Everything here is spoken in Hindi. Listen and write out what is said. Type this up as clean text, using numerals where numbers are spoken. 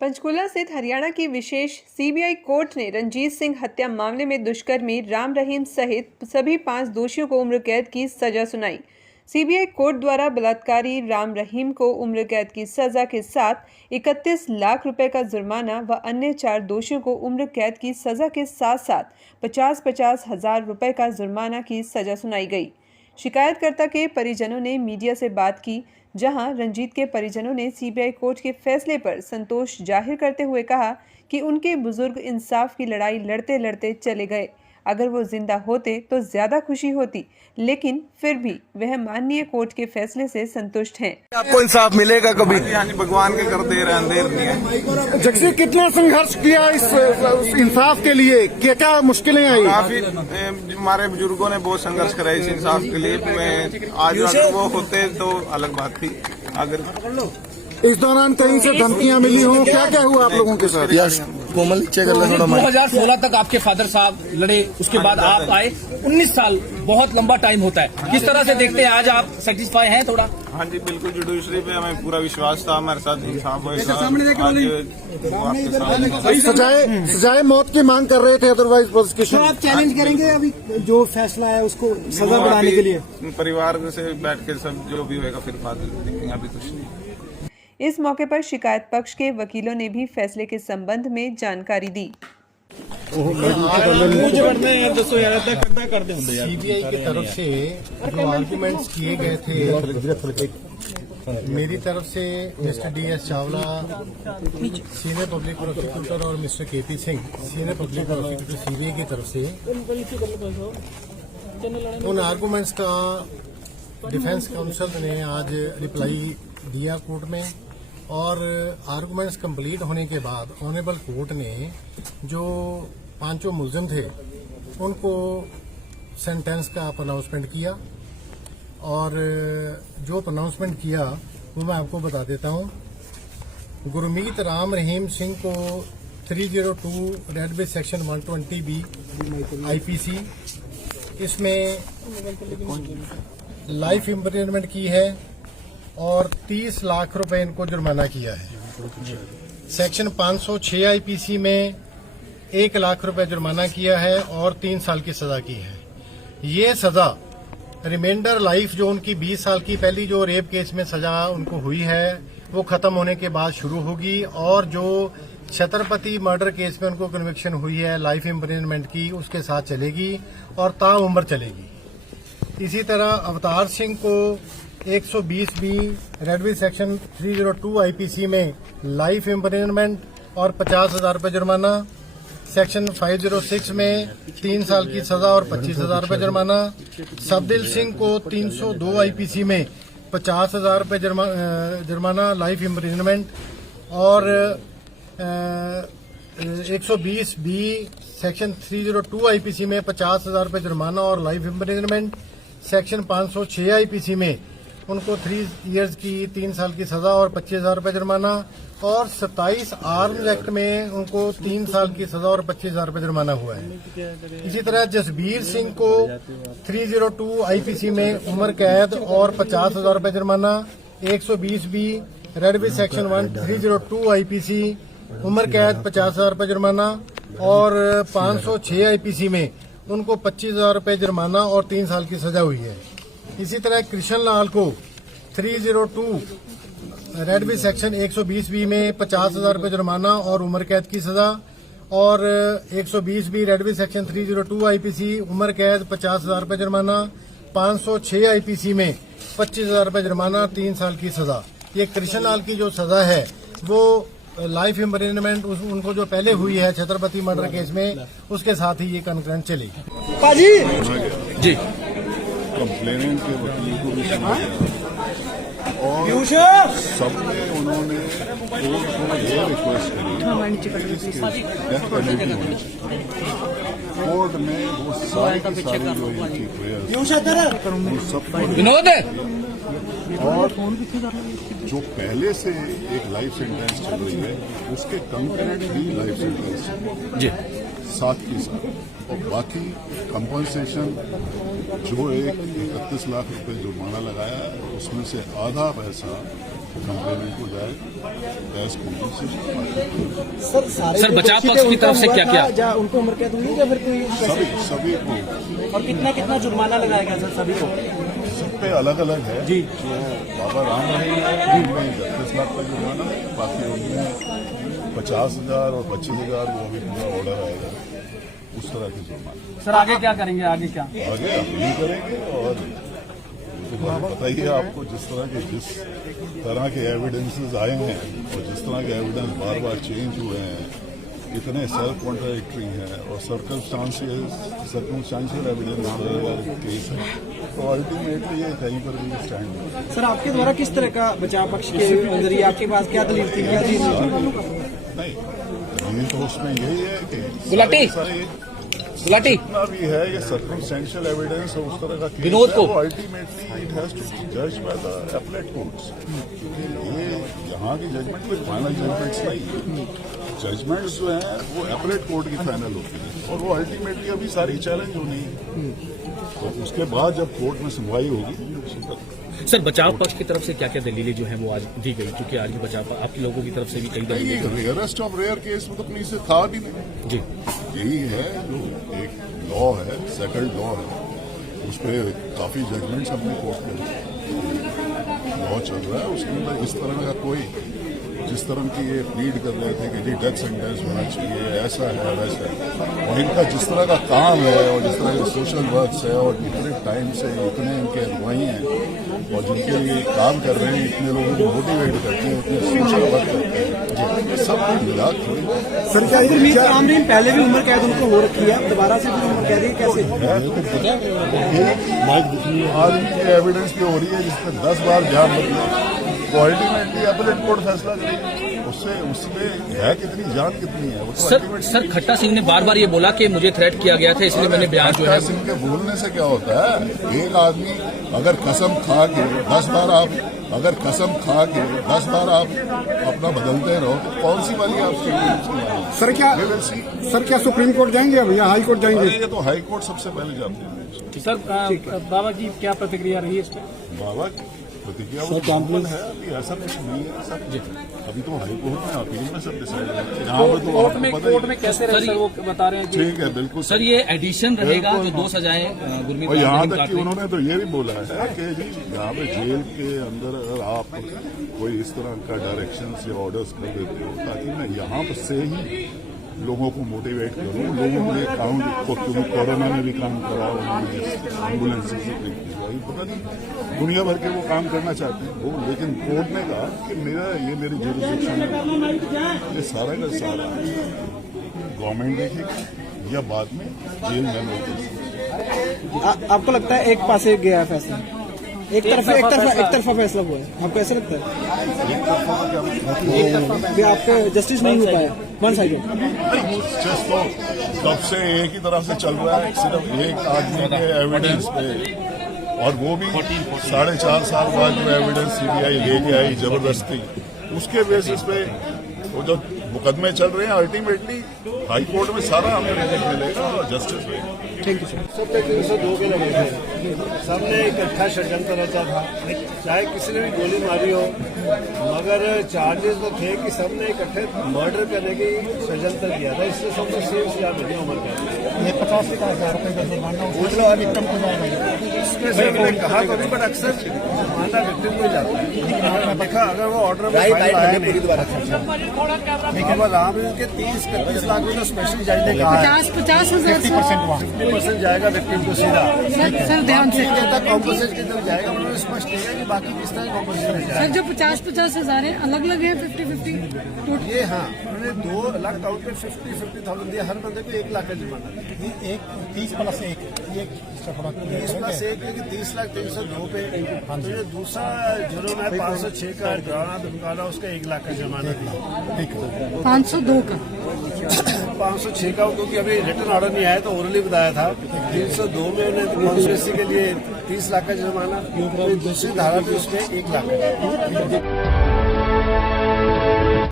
पंचकुला स्थित हरियाणा की विशेष सीबीआई कोर्ट ने रंजीत सिंह हत्या मामले में दुष्कर्मी राम रहीम सहित सभी 5 दोषियों को उम्र कैद की सजा सुनाई। सीबीआई कोर्ट द्वारा बलात्कारी राम रहीम को उम्र कैद की सजा के साथ 31 लाख रुपए का जुर्माना व अन्य 4 दोषियों को उम्र कैद की सजा के साथ साथ 50-50 हजार रुपए का जुर्माना की सजा सुनाई गई। शिकायतकर्ता के परिजनों ने मीडिया से बात की, जहां रंजीत के परिजनों ने सीबीआई कोर्ट के फैसले पर संतोष जाहिर करते हुए कहा कि उनके बुजुर्ग इंसाफ की लड़ाई लड़ते लड़ते चले गए। अगर वो जिंदा होते तो ज्यादा खुशी होती, लेकिन फिर भी वह माननीय कोर्ट के फैसले से संतुष्ट हैं। आपको इंसाफ मिलेगा कभी? यानी भगवान के कर दे रहे, अंधेर नहीं है। जगसी कितना संघर्ष किया इस इंसाफ के लिए, क्या क्या मुश्किलें आई? काफी हमारे बुजुर्गों ने बहुत संघर्ष करा इस इंसाफ के लिए। मैं आज अगर वो होते तो अलग बात थी। अगर इस दौरान कहीं से धमकियां मिली हो, क्या क्या हुआ आप लोगों के साथ? कोमल चेक कर लेना। 2016 तक आपके फादर साहब लड़े, उसके बाद आप आए। 19 साल बहुत लंबा टाइम होता है। किस तरह से देखते हैं, आज आप सेटिस्फाई हैं थोड़ा? हाँ जी, बिल्कुल। जुडिशरी पे हमें पूरा विश्वास था, हमारे साथ इंसाफ सजाए मौत की मांग कर रहे थे, अदरवाइज प्रोसिक्यूशन। आप चैलेंज करेंगे अभी जो फैसला है उसको सजा बढ़ाने के लिए? परिवार से बैठ के सब जो भी होगा फिर बात देखेंगे, अभी कुछ नहीं। इस मौके पर शिकायत पक्ष के वकीलों ने भी फैसले के संबंध में जानकारी दी। सीबीआई की तरफ से जो आर्गुमेंट्स किए गए थे, मेरी तरफ से mister DS Chawla senior public prosecutor और mister KP Singh senior public prosecutor CBI की तरफ से उन आर्गुमेंट्स का डिफेंस काउंसिल ने आज रिप्लाई दिया कोर्ट में, और आर्गुमेंट्स कंप्लीट होने के बाद ऑनरेबल कोर्ट ने जो 5 मुलजिम थे उनको सेंटेंस का अनाउंसमेंट किया, और जो अनाउंसमेंट किया वो मैं आपको बता देता हूँ। गुरमीत राम रहीम सिंह को 302 रेड बी सेक्शन 120B IPC, इसमें लाइफ इम्प्रिजनमेंट की है और 30 लाख रुपए इनको जुर्माना किया है। सेक्शन 506 IPC में 1 लाख रुपए जुर्माना किया है और 3 साल की सजा की है। ये सजा रिमाइंडर लाइफ जो उनकी 20 साल की पहली जो रेप केस में सजा उनको हुई है वो खत्म होने के बाद शुरू होगी, और जो छत्रपति मर्डर केस में उनको कन्विक्शन हुई है लाइफ इम्प्रिजनमेंट की, उसके साथ चलेगी और ताउम्र चलेगी। इसी तरह अवतार सिंह को 120B रेडवी सेक्शन 302 IPC में लाइफ इम्प्रिजनमेंट और 50,000 रुपये जुर्माना, सेक्शन 506 में 3 साल की सजा और 25,000 रुपये जुर्माना। सबदिल सिंह को 302 IPC में 50,000 रुपये जुर्माना लाइफ इम्प्रिजनमेंट, और 120B सेक्शन 302 IPC में 50,000 रुपये जुर्माना और लाइफ इम्प्रिजनमेंट। सेक्शन 506 IPC में उनको 3 इयर्स की 3 साल की सजा और 25,000 रुपये जुर्माना, और 27 आर्म्स एक्ट में उनको 3 साल की सजा और 25,000 रुपये जुर्माना हुआ है। इसी तरह जसबीर सिंह को 302 IPC में उम्र कैद और 50,000 रुपये जुर्माना, 120B रेडवी सेक्शन 302 IPC उम्र कैद 50,000 रुपये जुर्माना, और 506 IPC में उनको 25,000 रुपये जुर्माना और 3 साल की सजा हुई है। इसी तरह कृष्ण लाल को 302 रेडवी सेक्शन 120B में 50,000 रुपये जुर्माना और उम्र कैद की सजा, और 120B रेडवी सेक्शन 302 IPC उम्र कैद 50,000 रुपये जुर्माना, 506 IPC में 25,000 रुपये जुर्माना, 3 साल की सजा। ये कृष्ण लाल की जो सजा है वो लाइफ इम्प्रिजनमेंट उनको जो पहले हुई है छत्रपति मर्डर केस में, उसके साथ ही ये कंकरेंट चलेगी। जी, कंप्लेनेंट के वकील को भी सुना और सबने उन्होंने कोर्ट को ये रिक्वेस्ट करी डेथ पेनल्टी होनी चाहिए। कोर्ट ने वो सारी की सारी जो इनकी प्रेयर्स सब, और जो पहले से एक लाइफ सेंटेंस चल रही है उसके कंकरेंट भी लाइफ सेंटेंस 7 की साथ, और बाकी कंपनसेशन जो 31 लाख रुपए जुर्माना लगाया है उसमें से आधा पैसा कंपनी को जाए एज कॉम्पनसेशन। सर बचाव पक्ष की तरफ से क्या क्या उनको उम्र कैद हुई या फिर कोई सभी को और कितना जुर्माना लगाया गया सर सभी को? सब पे अलग अलग है जी। जो बाबा राम रहीम है उनमें 31 लाख का जुर्माना, बाकी उनमें 50,000 और 25,000 वो अभी पूरा ऑर्डर आएगा उस तरह के जुर्माना। सर आगे क्या करेंगे? आगे क्या आगे अपील करेंगे और पता ही है आपको जिस तरह के एविडेंसेस आए हैं और जिस तरह के एविडेंस बार बार चेंज हुए हैं, इतने सेल्फ कॉन्ट्राडिक्टरी हैं और सर्कमस्टांशियल एविडेंस केस है, तो अल्टीमेटली ये कहीं पर भी स्टैंड है। सर आपके द्वारा किस तरह का बचाव पक्ष के जरिए आपके पास क्या दलील थी? क्या चीज नहीं, तो उसमें यही है कि जितना भी है ये सर्कमस्टेंशियल एविडेंस और उस तरह का केस विनोद को ultimately it has to be जज बाय द एपलेट कोर्ट्स। ये यहाँ की जजमेंट कोई फाइनल जजमेंट्स नहीं है, जजमेंट्स जो हैं वो एपलेट कोर्ट की फाइनल होती है और वो अल्टीमेटली अभी सारी चैलेंज होनी है, तो उसके बाद जब कोर्ट में सुनवाई होगी। सर बचाव पक्ष की तरफ से क्या क्या दलीलें जो हैं वो आज दी गई, क्योंकि आज बचाव आप लोगों की तरफ से भी कई दलीलें। रेयरेस्ट ऑफ रेयर केस में तो कहीं से था भी नहीं जी। यही है जो एक लॉ है, सेटल्ड लॉ है, उस पर काफी जजमेंट्स अपने कोर्ट के लॉ चल रहा है, उसके अंदर इस तरह का कोई जिस तरह की ये प्लीड कर रहे थे कि जी डेथ सेंटेंस होना चाहिए, ऐसा है वैसा है, और इनका जिस तरह का काम है और जिस तरह के सोशल वर्क्स है और इतने टाइम से इतने इनके अगुवाई हैं और जिनके लिए काम कर रहे हैं, इतने लोगों को मोटिवेट करते हैं, इतने सोशल वर्क करते हैं, सब मिला थोड़ी। सर क्या आमरीन पहले भी उम्र कैद उनको हो रखी है, दोबारा से भी उम्र कैद कैसे? आदमी की एविडेंस भी हो रही है जिसमें 10 बार ध्यान बदले, तो अल्टीमेटली एपलेट कोर्ट फैसला करेगी उसमें है कितनी जान कितनी है वो तो। सर खट्टा सिंह ने बार बार ये बोला कि मुझे थ्रेट किया गया था, इसलिए मैंने बयान जो है। खट्टा सिंह के बोलने से क्या होता है? एक आदमी अगर कसम खा के 10 बार आप अपना बदलते रहो तो कौन सी वाली आपकी? सर क्या सुप्रीम कोर्ट जाएंगे अब या हाई कोर्ट जाएंगे? ये तो हाई कोर्ट सबसे पहले जाते हैं। सर बाबा की क्या प्रतिक्रिया रही है इस पर? बाबा की प्रतिक्रिया वो कॉम्प्लेन है, अभी ऐसा कुछ नहीं है सब। अभी तो हाई कोर्ट में अपील में सब डिसाइड है। कोर्ट में कैसे रहे सर वो बता रहे हैं? ठीक है बिल्कुल सर, ये एडिशन रहेगा जो 2 सजाएं गुरमीत। और यहाँ तक कि उन्होंने तो ये भी बोला है कि जी यहाँ पे जेल के अंदर अगर आप कोई इस तरह का डायरेक्शन या ऑर्डर्स कर देते हो ताकि मैं यहाँ से ही लोगों को मोटिवेट करूँ, लोगों के लिए काम, क्योंकि कोरोना में भी काम करा उन्होंने, एम्बुलेंस से पता नहीं दुनिया भर के वो काम करना चाहते हैं वो, लेकिन कोर्ट ने कहा कि मेरी जुरिसडिक्शन है, ये सारा का सारा गवर्नमेंट देखेगी या बाद में जेल में आपको लगता है एक पासे गया फैसला, एक तरफा फैसला हुआ है, आपको ऐसा लगता है कि आपका जस्टिस नहीं हो पाया? वन साइडेड जस्ट तो तब से एक ही तरफ से चल रहा है, सिर्फ एक आदमी के एविडेंस पे, और वो भी 4.5 साल बाद जो एविडेंस सीबीआई लेके आई जबरदस्ती, उसके बेसिस पे वो जो मुकदमे चल रहे हैं अल्टीमेटली हाई कोर्ट में सारा हमें रिजल्ट मिलेगा और जस्टिस होगा। Thank you sir. 302 के लगे थे, सबने इकट्ठा षड्यंत्र रचा था, चाहे किसी ने भी गोली मारी हो, मगर चार्जेस तो थे कि सबने इकट्ठे मर्डर करने की षड्यंत्र किया था, इससे सबको सेम सजा मिली उम्र कैद। ये 50,000 रुपए का जुर्माना अधिकतम हो जाएगा इसमें से मैंने कहा तो नहीं, बट अक्सर जुर्माना विक्टिम को जाता है। देखा अगर वो ऑर्डर में फाइल आया नहीं, राम के 30-31 लाख में तो स्पेशल जज ने कहा 50% जाएगा विक्टिम को सीधा। सर ध्यान से कॉम्पोजिट की तरफ जाएगा, उन्होंने स्पष्ट किया कि बाकी किस तरह कॉम्पोजिट जाएगा। सर जो 50-50 हजार है अलग अलग है 50-50 ये हाँ उन्होंने 2 लाख काउंट पे 50,000 दिया, हर बंदे को 1 लाख का जुर्माना। 30 प्लस 1 30 प्लस 1 है कि 30,302 पे, तो ये दूसरा जुर्म है 506 का डराना धमकाना, उसका 1 लाख का जुर्माना दिया। 502 का 506 का, क्योंकि अभी रिटर्न ऑर्डर नहीं आया तो ओरली बताया था। 302 में उन्हें कॉन्स्पिरेसी के लिए 30 लाख का जुर्माना, दूसरी धारा पे उसमें 1 लाख का।